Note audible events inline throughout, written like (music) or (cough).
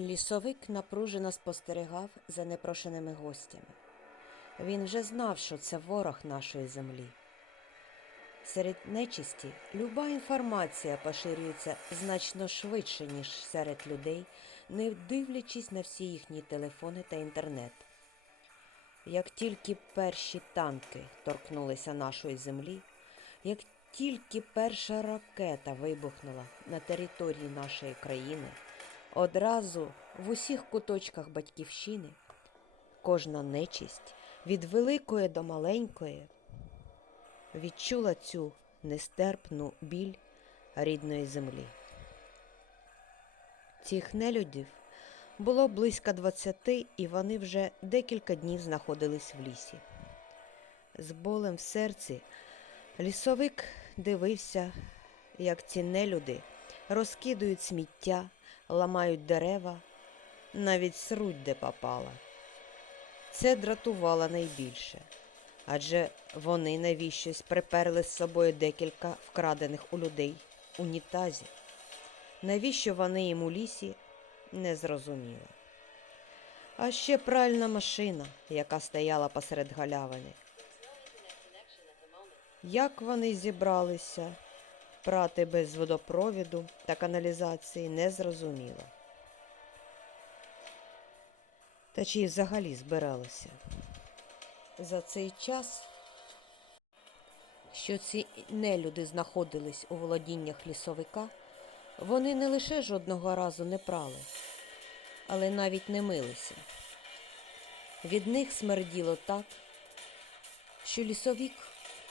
Лісовик напружено спостерігав за непрошеними гостями. Він вже знав, що це ворог нашої землі. Серед нечисті люба інформація поширюється значно швидше, ніж серед людей, не дивлячись на всі їхні телефони та інтернет. Як тільки перші танки торкнулися нашої землі, як тільки перша ракета вибухнула на території нашої країни, одразу в усіх куточках батьківщини кожна нечисть від великої до маленької відчула цю нестерпну біль рідної землі. Цих нелюдів було близько двадцяти, і вони вже декілька днів знаходились в лісі. З болем в серці лісовик дивився, як ці нелюди розкидують сміття, ламають дерева, навіть сруть де попало. Це дратувало найбільше, адже вони навіщось приперли з собою декілька вкрадених у людей унітазів. Навіщо вони їм у лісі, не зрозуміло. А ще пральна машина, яка стояла посеред галявини. Як вони зібралися прати без водопровіду та каналізації, не зрозуміло. Та чи взагалі збиралися? За цей час, що ці нелюди знаходились у володіннях лісовика, вони не лише жодного разу не прали, але навіть не милися. Від них смерділо так, що лісовик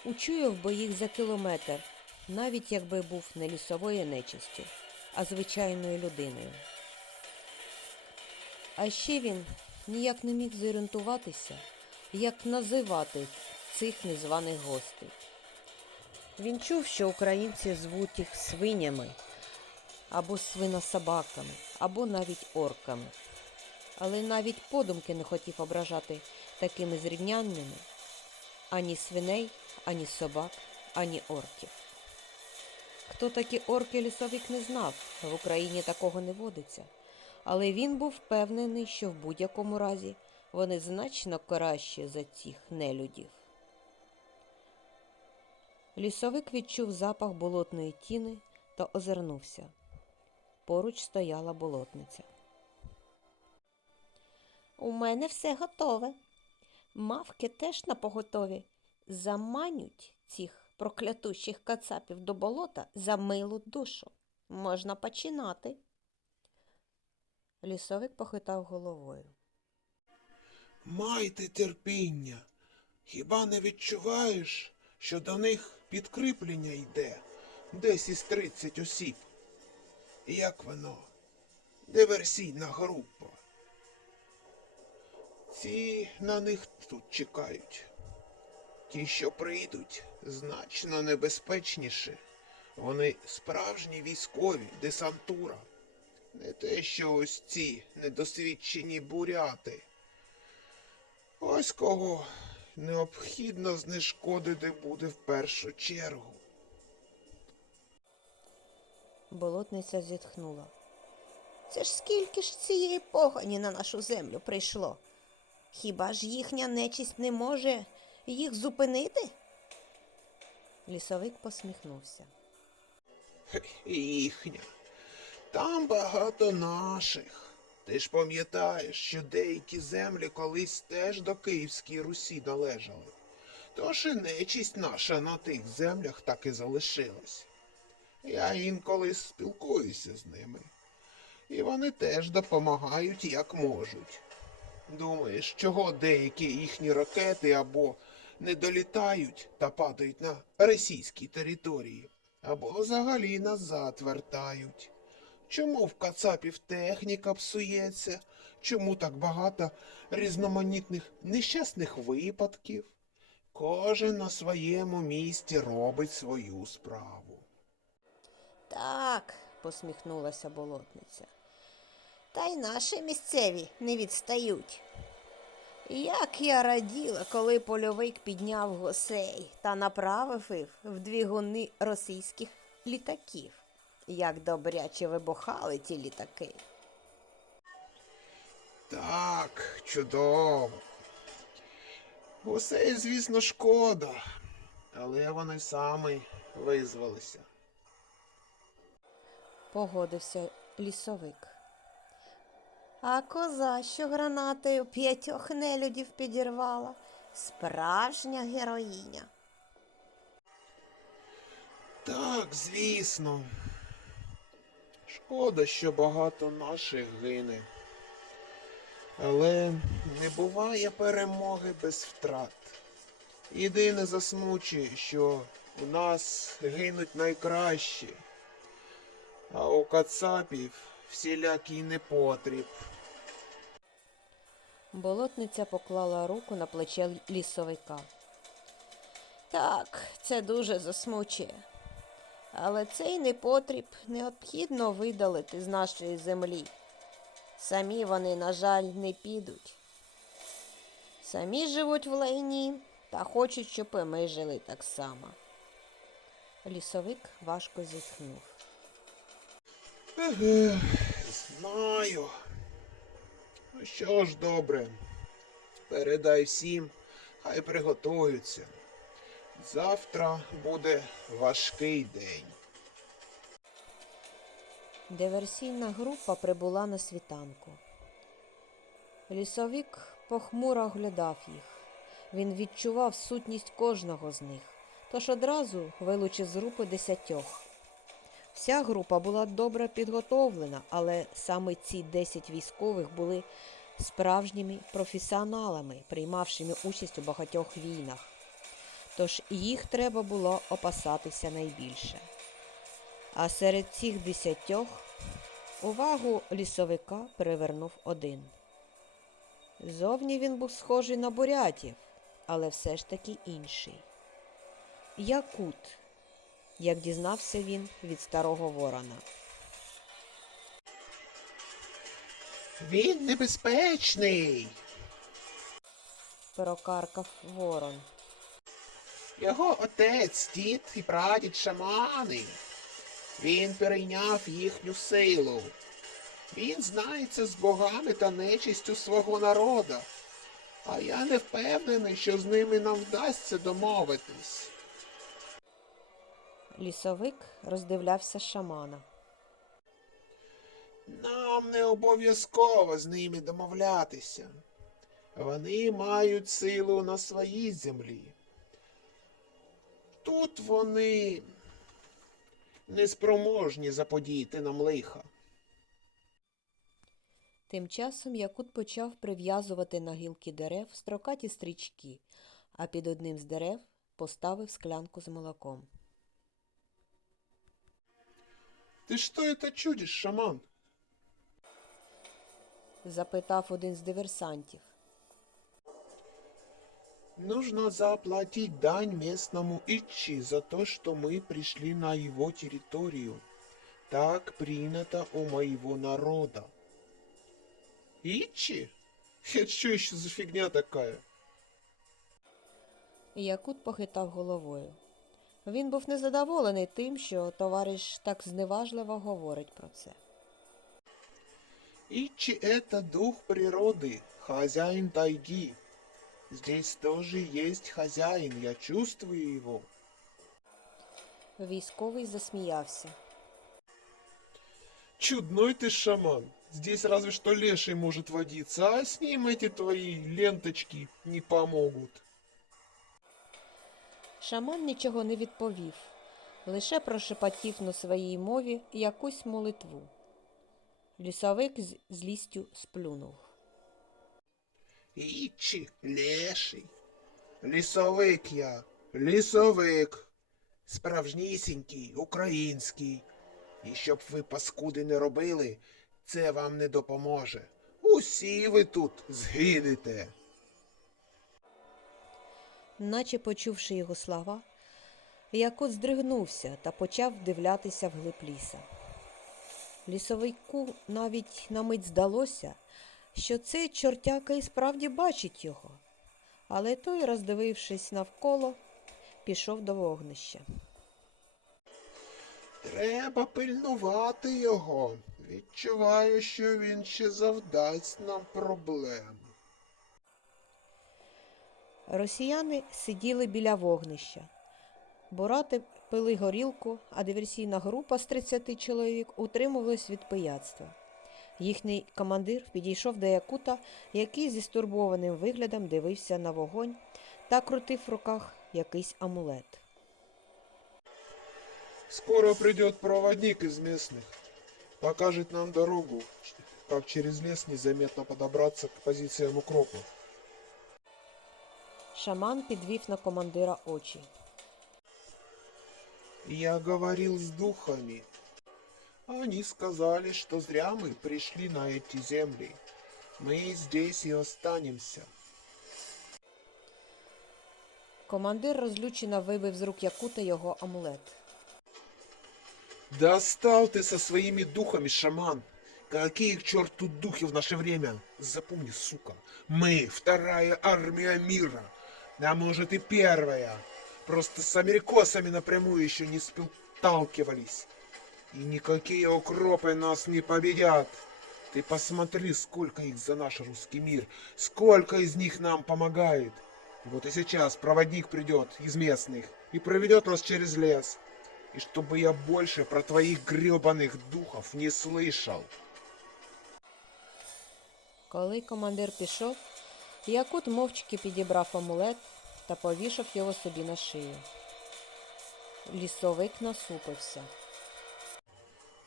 учуяв би їх за кілометр, навіть якби був не лісовою нечистю, а звичайною людиною. А ще він ніяк не міг зорієнтуватися, як називати цих незваних гостей. Він чув, що українці звуть їх свинями або свинособаками, або навіть орками. Але навіть подумки не хотів ображати такими зрівняннями ані свиней, ані собак, ані орків. Хто такі орки лісовик не знав, в Україні такого не водиться. Але він був впевнений, що в будь-якому разі вони значно кращі за цих нелюдів. Лісовик відчув запах болотної тіни та озирнувся. Поруч стояла болотниця. У мене все готове. Мавки теж на поготові. Заманють цих проклятущих кацапів до болота за милу душу. Можна починати. Лісовик похитав головою. Майте терпіння. Хіба не відчуваєш, що до них підкріплення йде десь із тридцять осіб? Як воно? Диверсійна група. Ці на них тут чекають. Ті, що прийдуть, значно небезпечніші. Вони справжні військові, десантура. Не те, що ось ці недосвідчені буряти. Ось кого необхідно знешкодити буде в першу чергу. Болотниця зітхнула. Це ж скільки ж цієї погані на нашу землю прийшло? Хіба ж їхня нечисть не може їх зупинити? Лісовик посміхнувся. Їхня. Там багато наших. Ти ж пам'ятаєш, що деякі землі колись теж до Київській Русі належали. Тож і нечисть наша на тих землях так і залишилась. Я інколи спілкуюся з ними. І вони теж допомагають як можуть. Думаєш, чого деякі їхні ракети або не долітають та падають на російській території, або взагалі назад вертають. Чому в Кацапів техніка псується? Чому так багато різноманітних нещасних випадків? Кожен на своєму місці робить свою справу. Так, посміхнулася болотниця. Та й наші місцеві не відстають. Як я раділа, коли польовик підняв гусей та направив їх в двигуни російських літаків. Як добряче вибухали ті літаки. Так, чудово. Гусей, звісно, шкода, але вони самі визвалися. Погодився лісовик. А коза, що гранатою п'ятьох нелюдів підірвала, справжня героїня. Так, звісно. Шкода, що багато наших гине. Але не буває перемоги без втрат. Єдине засмучує, що у нас гинуть найкращі, а у кацапів всілякий непотріб. Болотниця поклала руку на плече лісовика. Так, це дуже засмучує. Але цей непотріб необхідно видалити з нашої землі. Самі вони, на жаль, не підуть. Самі живуть в лайні та хочуть, щоб і ми жили так само. Лісовик важко зітхнув. Знаю. Ну що ж, добре. Передай всім, хай приготуються. Завтра буде важкий день. Диверсійна група прибула на світанку. Лісовик похмуро оглядав їх. Він відчував сутність кожного з них, тож одразу вилучив з групи десятьох. Вся група була добре підготовлена, але саме ці десять військових були справжніми професіоналами, приймавшими участь у багатьох війнах. Тож їх треба було опасатися найбільше. А серед цих десятьох увагу лісовика привернув один. Зовні він був схожий на бурятів, але все ж таки інший. Якут, як дізнався він від старого ворона. Він небезпечний. Прокаркав ворон. Його отець, дід і прадід шамани. Він перейняв їхню силу. Він знається з богами та нечистю свого народа. А я не впевнений, що з ними нам вдасться домовитись. Лісовик роздивлявся шамана. Нам не обов'язково з ними домовлятися. Вони мають силу на своїй землі. Тут вони неспроможні заподіяти нам лиха. Тим часом Якут почав прив'язувати на гілки дерев строкаті стрічки, а під одним з дерев поставив склянку з молоком. Ти що это чудиш, шаман? Запитав один з диверсантів. Нужно заплатить дань местному Ичи за то, что мы пришли на его территорию. Так принято у моего народа. Ичи? (laughs) Это что еще за фигня такая? Якут похитав головою. Він був незадоволений тим, що товариш так зневажливо говорить про це. Ичи это дух природы, хозяин тайги. Здесь тоже есть хозяин, я чувствую его. Військовий засміявся. Чудной ты шаман. Здесь разве что леший может водиться, а с ним эти твои ленточки не помогут. Шаман нічого не відповів, лише прошепотів на своїй мові якусь молитву. Лісовик з злістю сплюнув. Ічі, леший. Лісовик я, лісовик. Справжнісінький, український. І щоб ви паскуди не робили, це вам не допоможе. Усі ви тут згинете. Наче почувши його слова, Якут здригнувся та почав вдивлятися вглиб ліса. Лісовику навіть на мить здалося, що цей чортяка і справді бачить його, але той, роздивившись навколо, пішов до вогнища. Треба пильнувати його. Відчуваю, що він ще завдасть нам проблем. Росіяни сиділи біля вогнища. Бурати пили горілку, а диверсійна група з 30 чоловік утримувалась від пияцтва. Їхній командир підійшов до Якута, який зі стурбованим виглядом дивився на вогонь та крутив в руках якийсь амулет. Скоро придет проводник из местных. Покажет нам дорогу, как через лес незаметно подобраться к позициям укропов. Шаман підвів на командира очі. Я говорил с духами. Они сказали, что зря мы пришли на эти земли. Мы здесь и останемся. Командир розлючено вибив з рук Якута його амулет. Достал ты со своими духами, шаман. Какие к черту духи в наше время? Запомни, сука, мы вторая армия мира. А может и первая. Просто с америкосами напрямую еще не сталкивались. И никакие укропы нас не победят. Ты посмотри, сколько их за наш русский мир. Сколько из них нам помогает. Вот и сейчас проводник придет из местных и проведет нас через лес. И чтобы я больше про твоих гребаных духов не слышал. Коли командир пішов, Якут мовчки підібрав амулет та повішав його собі на шию. Лісовик насупився.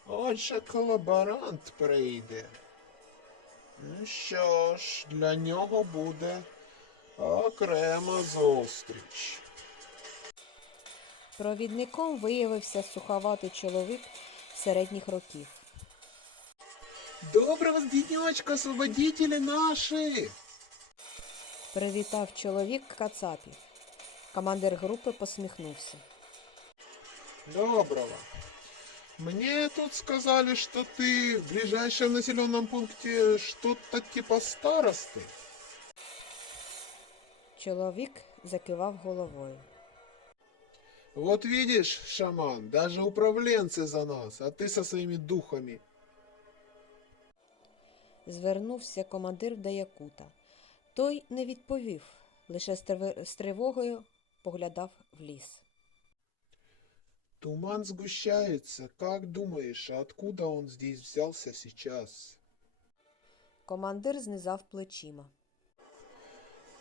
Отже, колаборант прийде. Ну що ж, для нього буде окрема зустріч. Провідником виявився суховатий чоловік середніх років. Доброго денечка, освободители наши! Привітав чоловік Кацапів. Командир групи посміхнувся. Доброго. Мне тут сказали, что ты в ближайшем населенном пункте что-то типа старосты. Чоловік закивав головою. Вот видишь, шаман, даже управленцы за нас, а ты со своими духами. Звернувся командир до Якута. Той не відповів, лише з тривогою поглядав в ліс. Туман сгущается. Как думаешь, откуда он здесь взялся сейчас? Командир знизав плечима.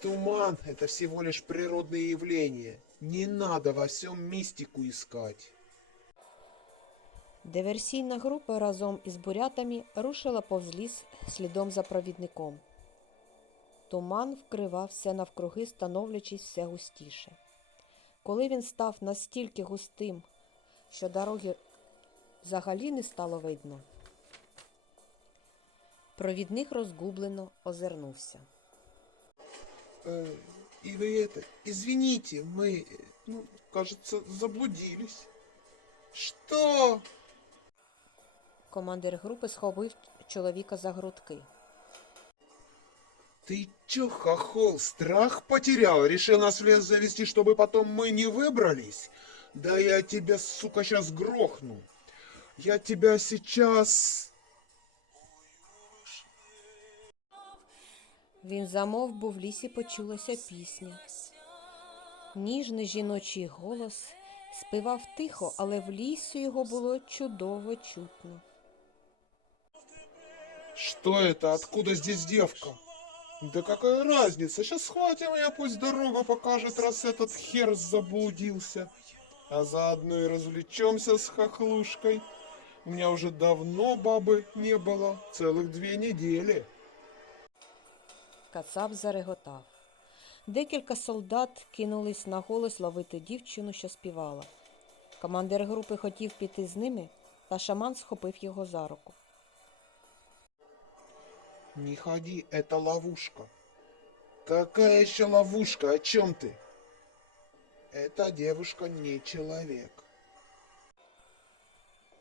Туман — это всего лишь природное явление. Не надо во всем мистику искать. Диверсійна група разом із бурятами рушила повз ліс слідом за провідником. Туман вкривався навкруги, становлячись все густіше. Коли він став настільки густим, що дороги взагалі не стало видно, провідник розгублено озирнувся. Э, и вы это, извините, мы, э, ну, кажется, заблудились. Что? Командир групи схопив чоловіка за грудки. Ты чё, хохол, страх потерял? Решил нас в лес завести, чтобы потом мы не выбрались? Да я тебя, сука, сейчас грохну. Я тебя сейчас... Він замовк, бо в лісі почулася пісня. Ніжний жіночий голос співав тихо, але в лісі його було чудово чутно. Что это? Откуда здесь девка? Да какая разница? Сейчас схватим ее, пусть дорогу покажет, раз этот хер заблудился. А заодно и развлечемся с хохлушкой. У меня уже давно бабы не было, целых две недели. Кацап зареготав. Декілька солдат кинулись на голос ловити дівчину, що співала. Командир групи хотів піти з ними, та шаман схопив його за руку. Не ходи, это ловушка. Какая еще ловушка? О чем ты? Эта девушка не человек.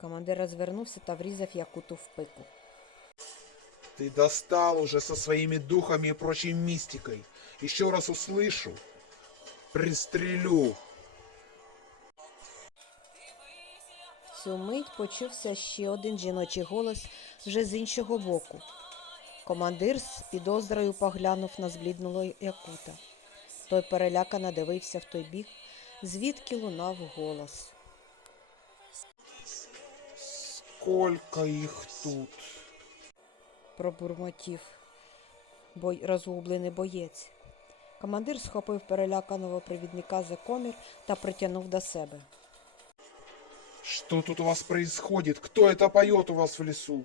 Командир розвернувся та врізав Якуту в пику. Ты достал уже со своими духами и прочей мистикой. Еще раз услышу. Пристрелю. В цю мить почувся ще один жіночий голос вже з іншого боку. Командир з підозрою поглянув на збліднулого Якута. Той перелякано дивився в той бік, звідки лунав голос. Сколько їх тут? пробурмотів бой... розгублений боєць. Командир схопив переляканого провідника за комір та притягнув до себе. Что тут у вас происходит? Кто это поет у вас в лесу?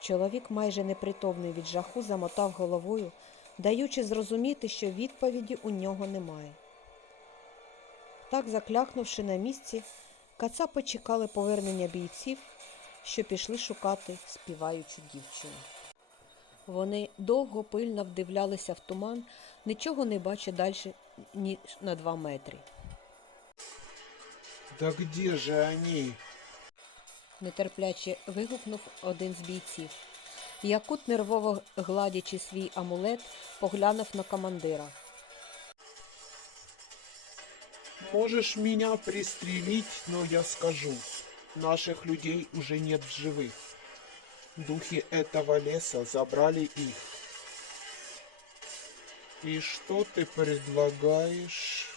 Чоловік, майже непритомний від жаху, замотав головою, даючи зрозуміти, що відповіді у нього немає. Так, заклякнувши на місці, кацапи чекали повернення бійців, що пішли шукати співаючу дівчину. Вони довго пильно вдивлялися в туман, нічого не бачать далі, ніж на два метри. Да где же они? нетерпляче вигукнув один з бійців. Якут, нервово гладячи свій амулет, поглянув на командира. Можешь меня пристрелить, но я скажу. Наших людей уже нет в живых. Духи этого леса забрали их. И что ты предлагаешь?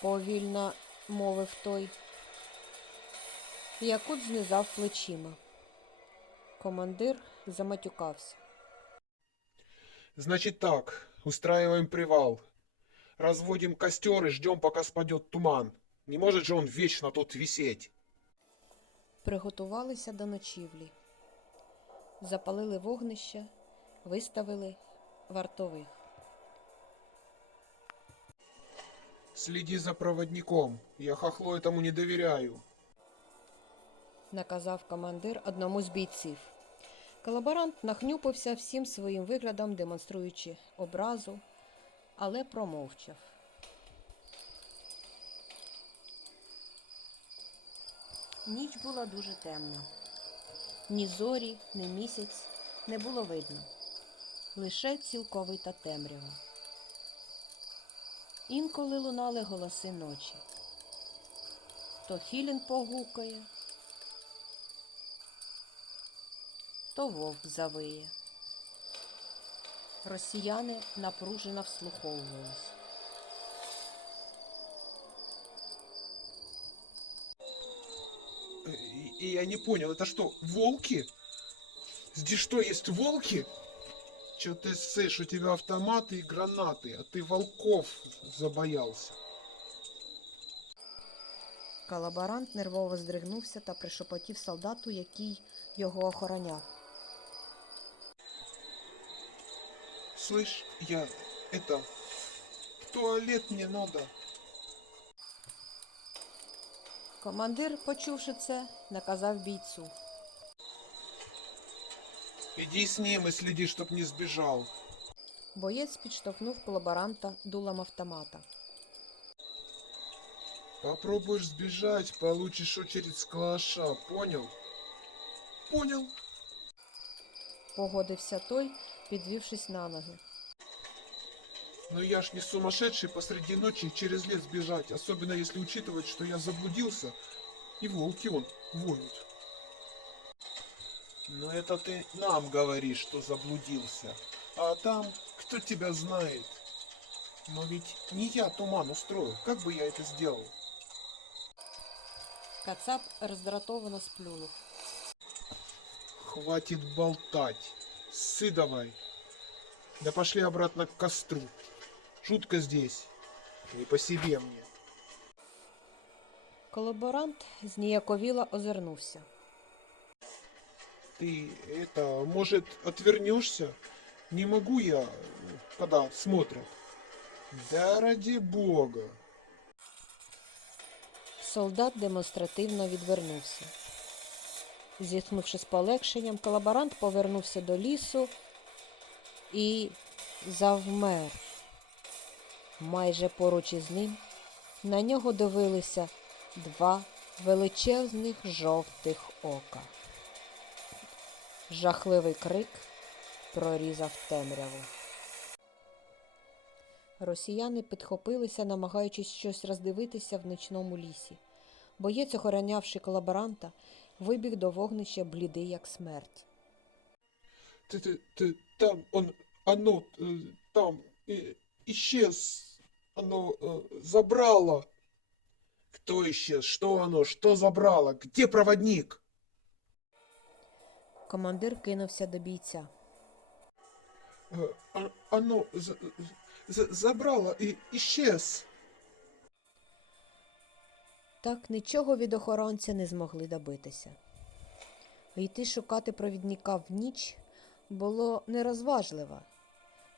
Повільно мовив той. Якут знизав плечима. Командир заматюкався. Значит так, устраиваем привал. Разводим костер и ждем, пока спадет туман. Не может же он вечно тут висеть. Приготувалися до ночівлі. Запалили вогнище, виставили вартових. Следи за проводником. Я хохлу этому не доверяю. Наказав командир одному з бійців. Колаборант нахнюпився всім своїм виглядом, демонструючи образу, але промовчав. Ніч була дуже темна. Ні зорі, ні місяць не було видно. Лише цілковита темрява. Інколи лунали голоси ночі. То філін погукає, то вовк завиє. Росіяни напружено вслуховувались. Э, И, и я не понял, это что, волки? Здесь что, есть волки? Че ты ссышь, у тебя автоматы и гранаты, а ты волков забоялся. Колаборант нервово здригнувся та пришепотів солдату, який його охороняв. Слышь, я это... В туалет мне надо. Командир, почувши це, наказав бійцю. Иди с ним и следи, чтоб не сбежал. Боєць підштовхнув колаборанта дулом автомата. Попробуешь сбежать, получишь очередь с калаша, понял? Понял. Погодився той, підвівшись на ноги. Но я ж не сумасшедший посреди ночи через лес бежать, особенно если учитывать, что я заблудился, и волки он воют. Но это ты нам говоришь, что заблудился. А там, кто тебя знает? Но ведь не я туман устроил. Как бы я это сделал? Кацап роздратовано сплюнув. Хватит болтать. Ссы давай. Да пошли обратно к костру. Шутка здесь. Не по себе мне. Колаборант зніяковіло озирнувся. Ты это, может, отвернешься? Не могу я, когда смотрят. Да ради бога. Солдат демонстративно відвернувся. Зітхнувши з полегшенням, колаборант повернувся до лісу і завмер. Майже поруч із ним на нього дивилися два величезних жовтих ока. Жахливий крик прорізав темряву. Росіяни підхопилися, намагаючись щось роздивитися в нічному лісі. Боєць, охоронявши колаборанта, вибіг до вогнища блідий, як смерть. Ты, ты, ты, там он, оно, э, там, э, исчез, оно э, забрало. Кто исчез? Что оно? Что забрало? Где проводник? Командир кинувся до бійця. Э, а- оно за- за- забрало и исчез. Так нічого від охоронця не змогли добитися. Йти шукати провідника в ніч було нерозважливо.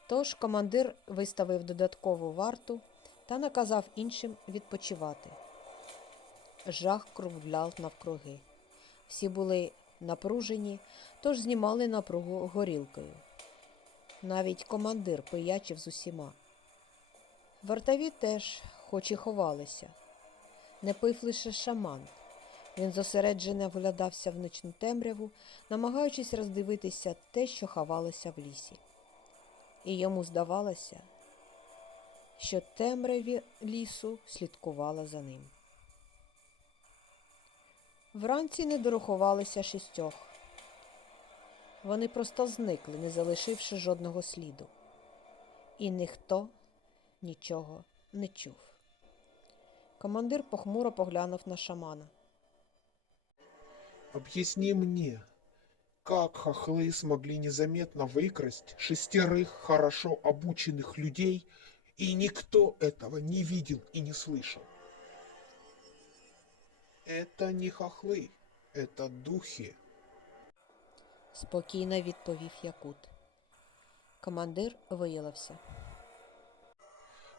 Тож командир виставив додаткову варту та наказав іншим відпочивати. Жах кружляв навкруги. Всі були напружені, тож знімали напругу горілкою. Навіть командир пиячив з усіма. Вартові теж, хоч і ховалися. Не пив лише шаман. Він зосереджено вглядався в ночну темряву, намагаючись роздивитися те, що ховалося в лісі. І йому здавалося, що темряві лісу слідкувала за ним. Вранці не дорахувалися шістьох. Вони просто зникли, не залишивши жодного сліду. І ніхто нічого не чув. Командир похмуро поглянув на шамана. Объясни мне, как хохлы смогли незаметно выкрасть шестерых хорошо обученных людей, и никто этого не видел и не слышал? Это не хохлы, это духи. спокійно відповів Якут. Командир виявився.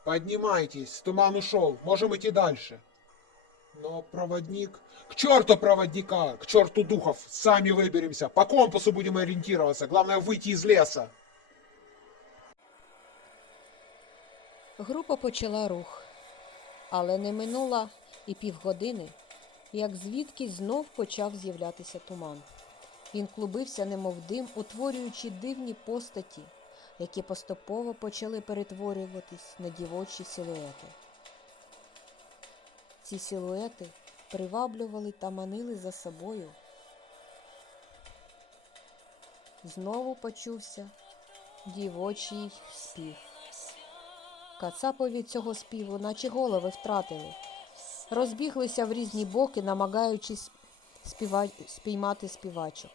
Поднимайтесь, туман ушел, можем идти дальше. Но проводник... К черту проводника, к черту духов, сами выберемся, по компасу будем ориентироваться, главное выйти из леса. Група почала рух, але не минула і півгодини, як звідки знов почав з'являтися туман. Він клубився, немов дим, утворюючи дивні постаті, які поступово почали перетворюватись на дівочі силуети. Ці силуети приваблювали та манили за собою. Знову почувся дівочий спів. Кацапи від цього співу, наче голови втратили, розбіглися в різні боки, намагаючись співа... спіймати співачок.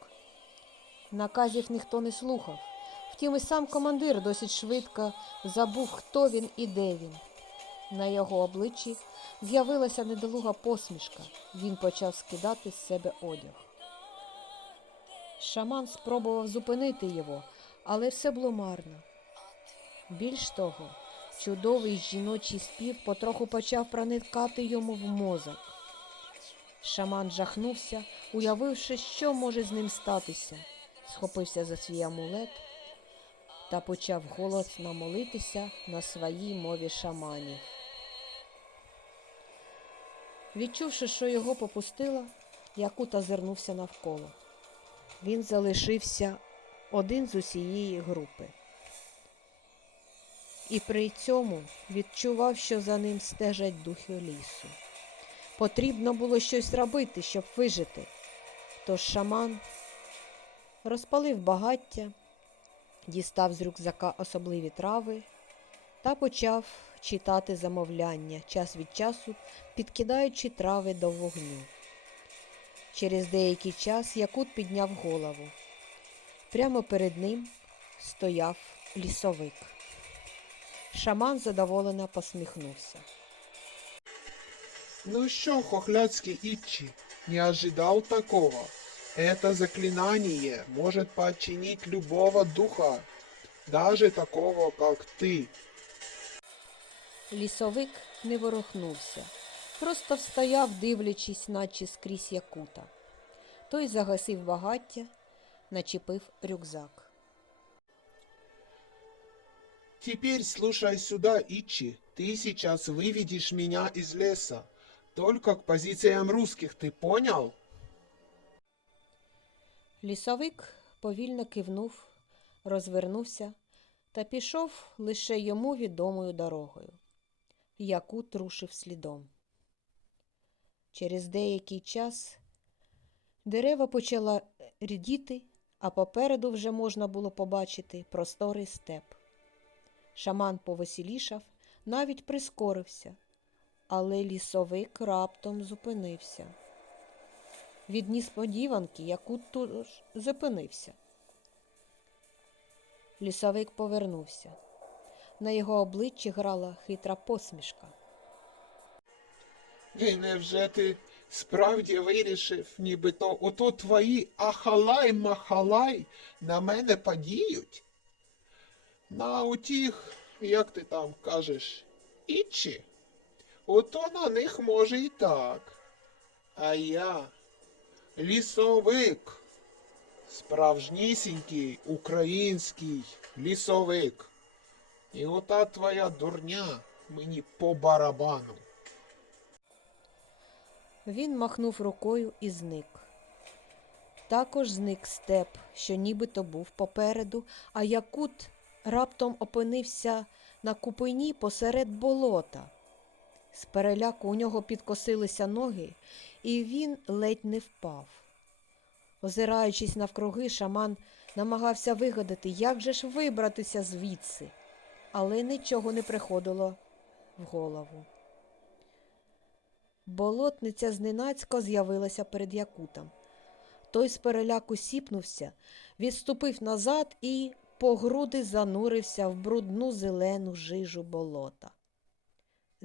Наказів ніхто не слухав. Втім, і сам командир досить швидко забув, хто він і де він. На його обличчі з'явилася недолуга посмішка. Він почав скидати з себе одяг. Шаман спробував зупинити його, але все було марно. Більш того, чудовий жіночий спів потроху почав проникати йому в мозок. Шаман жахнувся, уявивши, що може з ним статися, схопився за свій амулет та почав голосно молитися на своїй мові шаманів. Відчувши, що його попустило, Якут озирнувся навколо. Він залишився один з усієї групи. І при цьому відчував, що за ним стежать духи лісу. Потрібно було щось робити, щоб вижити. Тож шаман розпалив багаття, дістав з рюкзака особливі трави та почав читати замовляння, час від часу підкидаючи трави до вогню. Через деякий час Якут підняв голову. Прямо перед ним стояв лісовик. Шаман задоволено посміхнувся. Ну что, хохляцкий Итчи, не ожидал такого? Это заклинание может подчинить любого духа, даже такого, как ты. Лісовик не ворухнувся, просто встояв, дивлячись, наче скрізь якута. Той загасив багаття, начепив рюкзак. Теперь слушай сюда, Итчи, ты сейчас выведешь меня из леса. Только к позициям русских, ты понял? Лісовик повільно кивнув, розвернувся та пішов лише йому відомою дорогою. Якут рушив слідом. Через деякий час дерева почала рідіти, а попереду вже можна було побачити просторий степ. Шаман повеселішав, навіть прискорився, але лісовик раптом зупинився. Від несподіванки Якут тут ж зупинився. Лісовик повернувся. На його обличчі грала хитра посмішка. І невже ти справді вирішив, нібито ото твої ахалай-махалай на мене подіють? На утіх, як ти там кажеш, ічі? Ото на них може і так. А я лісовик, справжнісінький український лісовик. І ота твоя дурня мені по барабану. Він махнув рукою і зник. Також зник степ, що нібито був попереду, а Якут раптом опинився на купині посеред болота. З переляку у нього підкосилися ноги, і він ледь не впав. Озираючись навкруги, шаман намагався вигадати, як же ж вибратися звідси, але нічого не приходило в голову. Болотниця зненацько з'явилася перед Якутом. Той з переляку сіпнувся, відступив назад і по груди занурився в брудну зелену жижу болота.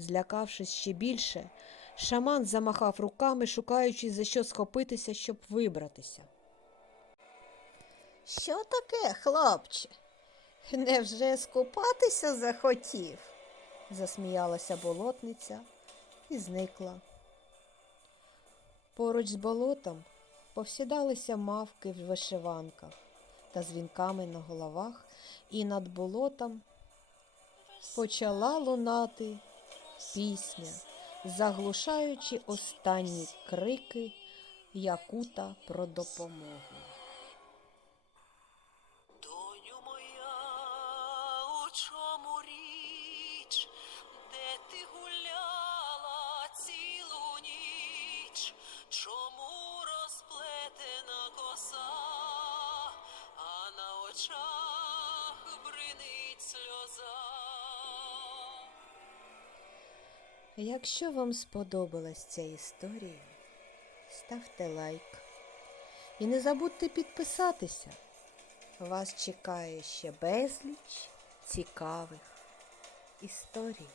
Злякавшись ще більше, шаман замахав руками, шукаючи за що схопитися, щоб вибратися. Що таке, хлопче? Невже скупатися захотів? засміялася болотниця і зникла. Поруч з болотом повсідалися мавки в вишиванках та з вінками на головах, і над болотом почала лунати пісня, заглушаючи останні крики Якута про допомогу. Якщо вам сподобалась ця історія, ставте лайк і не забудьте підписатися. Вас чекає ще безліч цікавих історій.